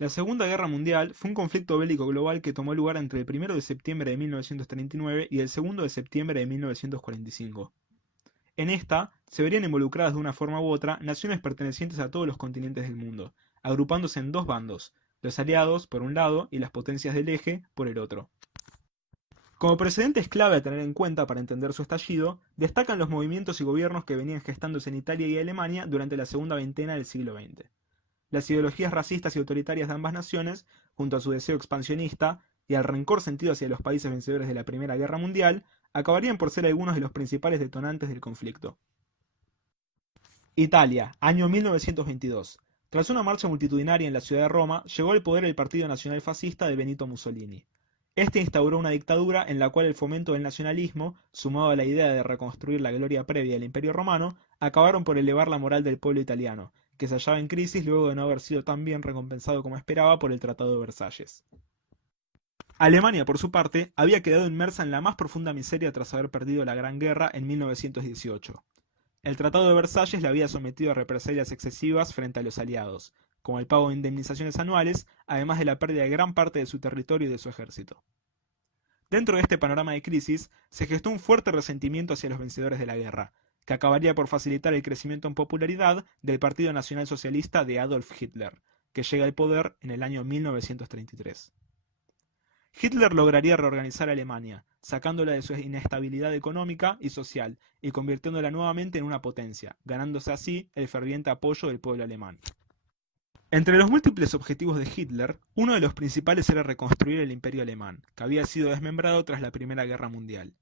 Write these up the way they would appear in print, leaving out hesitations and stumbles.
La Segunda Guerra Mundial fue un conflicto bélico global que tomó lugar entre el 1 de septiembre de 1939 y el 2 de septiembre de 1945. En esta, se verían involucradas de una forma u otra naciones pertenecientes a todos los continentes del mundo, agrupándose en dos bandos, los aliados por un lado y las potencias del eje por el otro. Como precedentes clave a tener en cuenta para entender su estallido, destacan los movimientos y gobiernos que venían gestándose en Italia y Alemania durante la segunda veintena del siglo XX. Las ideologías racistas y autoritarias de ambas naciones, junto a su deseo expansionista y al rencor sentido hacia los países vencedores de la Primera Guerra Mundial, acabarían por ser algunos de los principales detonantes del conflicto. Italia, año 1922. Tras una marcha multitudinaria en la ciudad de Roma, llegó al poder el Partido Nacional Fascista de Benito Mussolini. Este instauró una dictadura en la cual el fomento del nacionalismo, sumado a la idea de reconstruir la gloria previa del Imperio Romano, acabaron por elevar la moral del pueblo italiano, que se hallaba en crisis luego de no haber sido tan bien recompensado como esperaba por el Tratado de Versalles. Alemania, por su parte, había quedado inmersa en la más profunda miseria tras haber perdido la Gran Guerra en 1918. El Tratado de Versalles la había sometido a represalias excesivas frente a los aliados, como el pago de indemnizaciones anuales, además de la pérdida de gran parte de su territorio y de su ejército. Dentro de este panorama de crisis, se gestó un fuerte resentimiento hacia los vencedores de la guerra, que acabaría por facilitar el crecimiento en popularidad del Partido Nacional Socialista de Adolf Hitler, que llega al poder en el año 1933. Hitler lograría reorganizar a Alemania, sacándola de su inestabilidad económica y social y convirtiéndola nuevamente en una potencia, ganándose así el ferviente apoyo del pueblo alemán. Entre los múltiples objetivos de Hitler, uno de los principales era reconstruir el imperio alemán, que había sido desmembrado tras la Primera Guerra Mundial.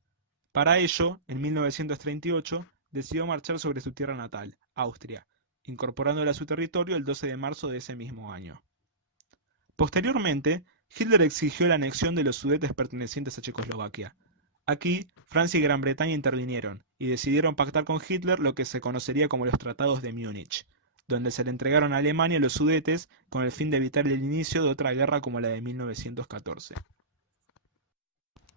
Para ello, en 1938, decidió marchar sobre su tierra natal, Austria, incorporándola a su territorio el 12 de marzo de ese mismo año. Posteriormente, Hitler exigió la anexión de los Sudetes pertenecientes a Checoslovaquia. Aquí, Francia y Gran Bretaña intervinieron y decidieron pactar con Hitler lo que se conocería como los Tratados de Múnich, donde se le entregaron a Alemania los Sudetes con el fin de evitar el inicio de otra guerra como la de 1914.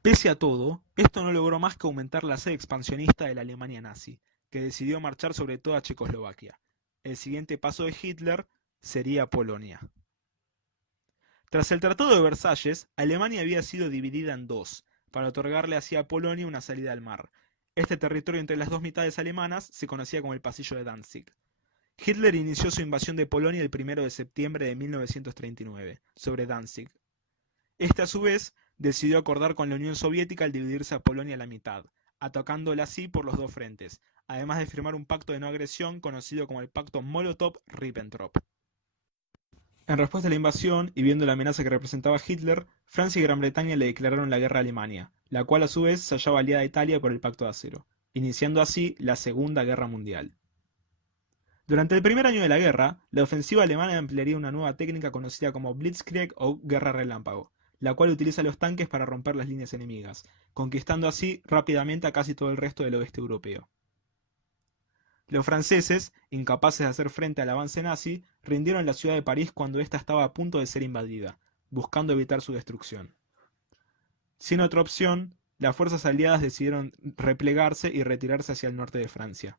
Pese a todo, esto no logró más que aumentar la sed expansionista de la Alemania nazi, que decidió marchar sobre toda Checoslovaquia. El siguiente paso de Hitler sería Polonia. Tras el Tratado de Versalles, Alemania había sido dividida en dos, para otorgarle así a Polonia una salida al mar. Este territorio entre las dos mitades alemanas se conocía como el Pasillo de Danzig. Hitler inició su invasión de Polonia el 1 de septiembre de 1939, sobre Danzig. Este a su vez decidió acordar con la Unión Soviética al dividirse a Polonia a la mitad, atacándola así por los dos frentes, además de firmar un pacto de no agresión conocido como el Pacto Molotov-Ribbentrop. En respuesta a la invasión, y viendo la amenaza que representaba Hitler, Francia y Gran Bretaña le declararon la guerra a Alemania, la cual a su vez se hallaba aliada a Italia por el Pacto de Acero, iniciando así la Segunda Guerra Mundial. Durante el primer año de la guerra, la ofensiva alemana emplearía una nueva técnica conocida como Blitzkrieg o Guerra Relámpago, la cual utiliza los tanques para romper las líneas enemigas, conquistando así rápidamente a casi todo el resto del oeste europeo. Los franceses, incapaces de hacer frente al avance nazi, rindieron la ciudad de París cuando ésta estaba a punto de ser invadida, buscando evitar su destrucción. Sin otra opción, las fuerzas aliadas decidieron replegarse y retirarse hacia el norte de Francia.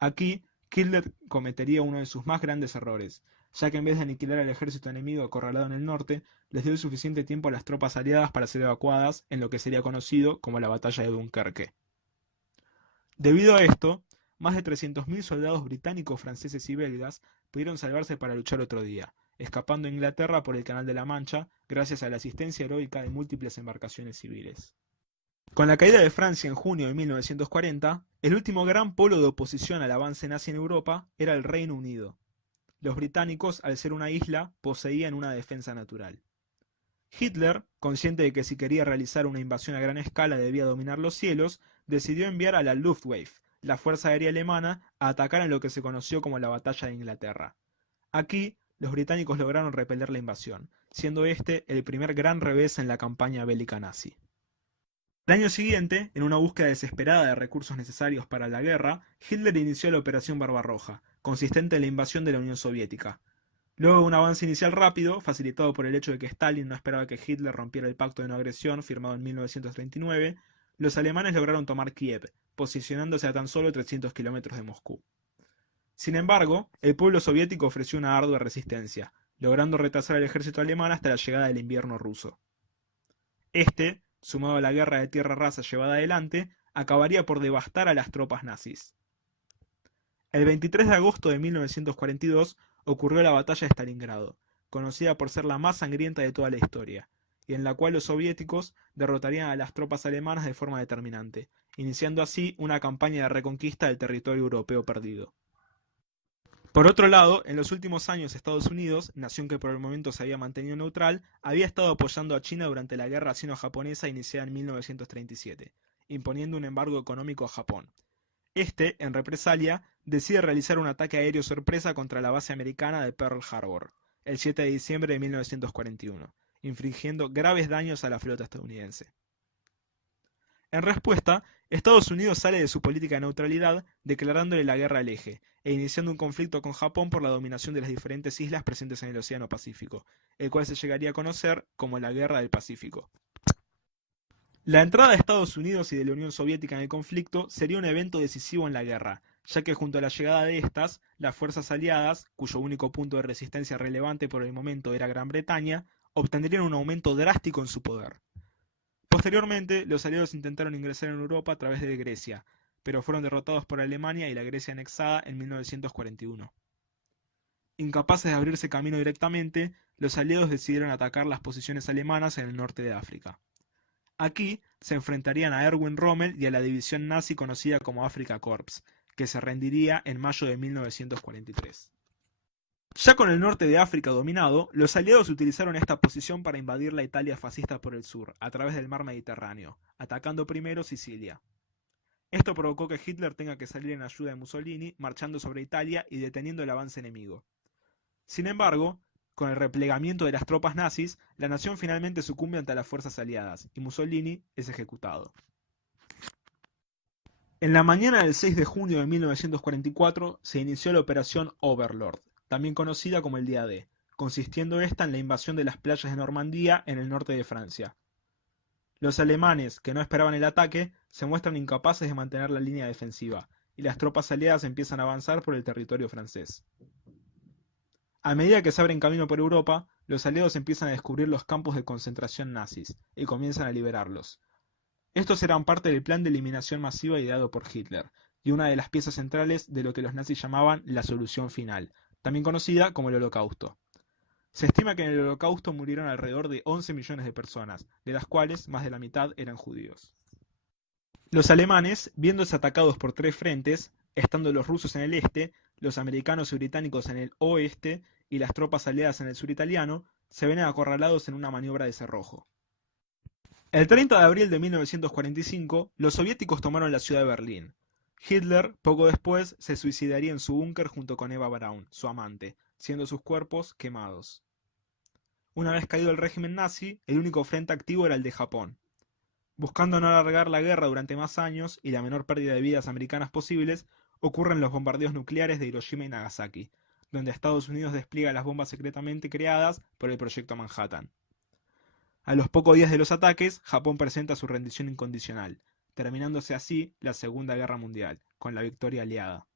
Aquí, Hitler cometería uno de sus más grandes errores, ya que en vez de aniquilar al ejército enemigo acorralado en el norte, les dio el suficiente tiempo a las tropas aliadas para ser evacuadas en lo que sería conocido como la Batalla de Dunkerque. Debido a esto, más de 300.000 soldados británicos, franceses y belgas pudieron salvarse para luchar otro día, escapando a Inglaterra por el Canal de la Mancha gracias a la asistencia heroica de múltiples embarcaciones civiles. Con la caída de Francia en junio de 1940, el último gran polo de oposición al avance nazi en Europa era el Reino Unido. Los británicos, al ser una isla, poseían una defensa natural. Hitler, consciente de que si quería realizar una invasión a gran escala debía dominar los cielos, decidió enviar a la Luftwaffe, la Fuerza Aérea Alemana, a atacar en lo que se conoció como la Batalla de Inglaterra. Aquí, los británicos lograron repeler la invasión, siendo este el primer gran revés en la campaña bélica nazi. El año siguiente, en una búsqueda desesperada de recursos necesarios para la guerra, Hitler inició la Operación Barbarroja, consistente en la invasión de la Unión Soviética. Luego de un avance inicial rápido, facilitado por el hecho de que Stalin no esperaba que Hitler rompiera el pacto de no agresión firmado en 1939, los alemanes lograron tomar Kiev, posicionándose a tan solo 300 kilómetros de Moscú. Sin embargo, el pueblo soviético ofreció una ardua resistencia, logrando retrasar al ejército alemán hasta la llegada del invierno ruso. Este, sumado a la guerra de tierra-raza llevada adelante, acabaría por devastar a las tropas nazis. El 23 de agosto de 1942 ocurrió la batalla de Stalingrado, conocida por ser la más sangrienta de toda la historia, y en la cual los soviéticos derrotarían a las tropas alemanas de forma determinante, iniciando así una campaña de reconquista del territorio europeo perdido. Por otro lado, en los últimos años Estados Unidos, nación que por el momento se había mantenido neutral, había estado apoyando a China durante la guerra sino-japonesa iniciada en 1937, imponiendo un embargo económico a Japón. Este, en represalia, decide realizar un ataque aéreo sorpresa contra la base americana de Pearl Harbor, el 7 de diciembre de 1941, infligiendo graves daños a la flota estadounidense. En respuesta, Estados Unidos sale de su política de neutralidad, declarándole la guerra al eje, e iniciando un conflicto con Japón por la dominación de las diferentes islas presentes en el Océano Pacífico, el cual se llegaría a conocer como la Guerra del Pacífico. La entrada de Estados Unidos y de la Unión Soviética en el conflicto sería un evento decisivo en la guerra, ya que junto a la llegada de estas, las fuerzas aliadas, cuyo único punto de resistencia relevante por el momento era Gran Bretaña, obtendrían un aumento drástico en su poder. Posteriormente, los aliados intentaron ingresar en Europa a través de Grecia, pero fueron derrotados por Alemania y la Grecia anexada en 1941. Incapaces de abrirse camino directamente, los aliados decidieron atacar las posiciones alemanas en el norte de África. Aquí se enfrentarían a Erwin Rommel y a la división nazi conocida como Afrika Korps, que se rendiría en mayo de 1943. Ya con el norte de África dominado, los aliados utilizaron esta posición para invadir la Italia fascista por el sur, a través del mar Mediterráneo, atacando primero Sicilia. Esto provocó que Hitler tenga que salir en ayuda de Mussolini, marchando sobre Italia y deteniendo el avance enemigo. Sin embargo, con el replegamiento de las tropas nazis, la nación finalmente sucumbe ante las fuerzas aliadas, y Mussolini es ejecutado. En la mañana del 6 de junio de 1944 se inició la Operación Overlord, también conocida como el Día D, consistiendo esta en la invasión de las playas de Normandía en el norte de Francia. Los alemanes, que no esperaban el ataque, se muestran incapaces de mantener la línea defensiva, y las tropas aliadas empiezan a avanzar por el territorio francés. A medida que se abren camino por Europa, los aliados empiezan a descubrir los campos de concentración nazis, y comienzan a liberarlos. Estos eran parte del plan de eliminación masiva ideado por Hitler, y una de las piezas centrales de lo que los nazis llamaban la solución final, también conocida como el Holocausto. Se estima que en el Holocausto murieron alrededor de 11 millones de personas, de las cuales más de la mitad eran judíos. Los alemanes, viéndose atacados por tres frentes, estando los rusos en el este, los americanos y británicos en el oeste y las tropas aliadas en el sur italiano, se ven acorralados en una maniobra de cerrojo. El 30 de abril de 1945, los soviéticos tomaron la ciudad de Berlín. Hitler, poco después, se suicidaría en su búnker junto con Eva Braun, su amante, siendo sus cuerpos quemados. Una vez caído el régimen nazi, el único frente activo era el de Japón. Buscando no alargar la guerra durante más años y la menor pérdida de vidas americanas posibles, ocurren los bombardeos nucleares de Hiroshima y Nagasaki, donde Estados Unidos despliega las bombas secretamente creadas por el Proyecto Manhattan. A los pocos días de los ataques, Japón presenta su rendición incondicional, terminándose así la Segunda Guerra Mundial, con la victoria aliada.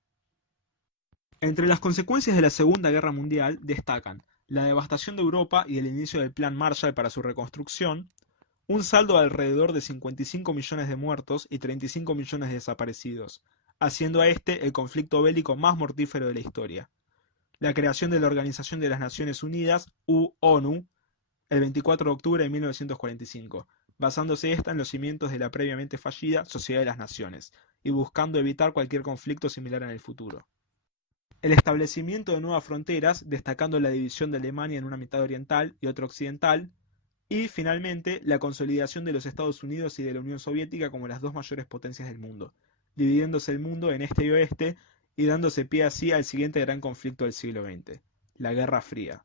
Entre las consecuencias de la Segunda Guerra Mundial destacan la devastación de Europa y el inicio del Plan Marshall para su reconstrucción, un saldo de alrededor de 55 millones de muertos y 35 millones de desaparecidos, haciendo a este el conflicto bélico más mortífero de la historia. La creación de la Organización de las Naciones Unidas, ONU, el 24 de octubre de 1945, basándose esta en los cimientos de la previamente fallida Sociedad de las Naciones, y buscando evitar cualquier conflicto similar en el futuro. El establecimiento de nuevas fronteras, destacando la división de Alemania en una mitad oriental y otra occidental, y, finalmente, la consolidación de los Estados Unidos y de la Unión Soviética como las dos mayores potencias del mundo, dividiéndose el mundo en este y oeste, y dándose pie así al siguiente gran conflicto del siglo XX, la Guerra Fría.